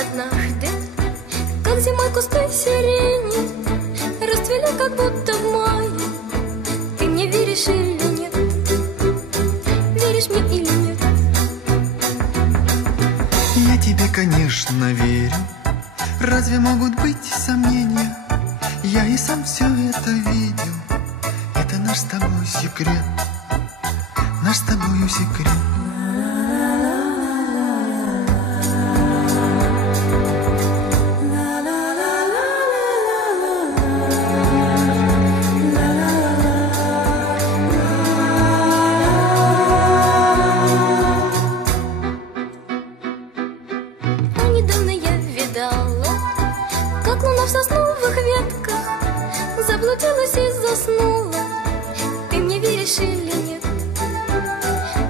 однажды, как зимой кусты сирени расцвели, как будто в мае. Ты мне веришь или нет? Веришь мне или нет? Я тебе, конечно, верю. Разве могут быть сомнения? Я и сам все это видел. Это наш с тобой секрет, наш с тобою секрет. Недавно я видала, как луна в сосновых ветках заблудилась и заснула. Ты мне веришь или нет?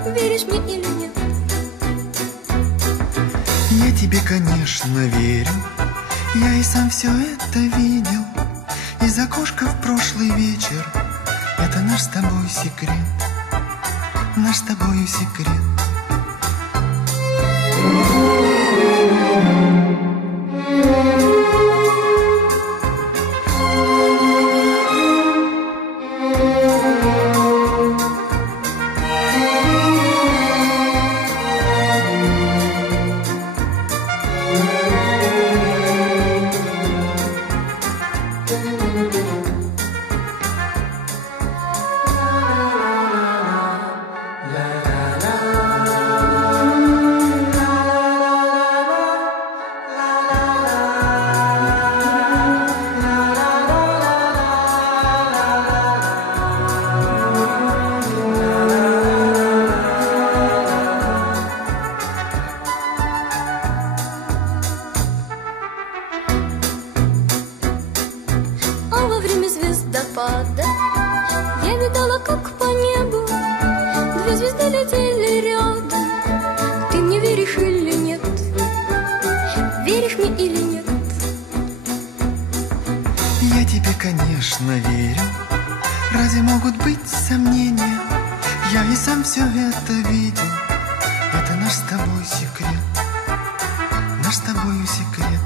Веришь мне или нет? Я тебе, конечно, верю. Я и сам все это видел. Из окошка в прошлый вечер. Это наш с тобой секрет, наш с тобою секрет. А во время звездопада я видала, как по небу две звезды летели рядом. Ты мне веришь или нет? Веришь мне или нет? Я тебе, конечно, верю. Разве могут быть сомнения? Я и сам все это видел. Это наш с тобой секрет, наш с тобою секрет.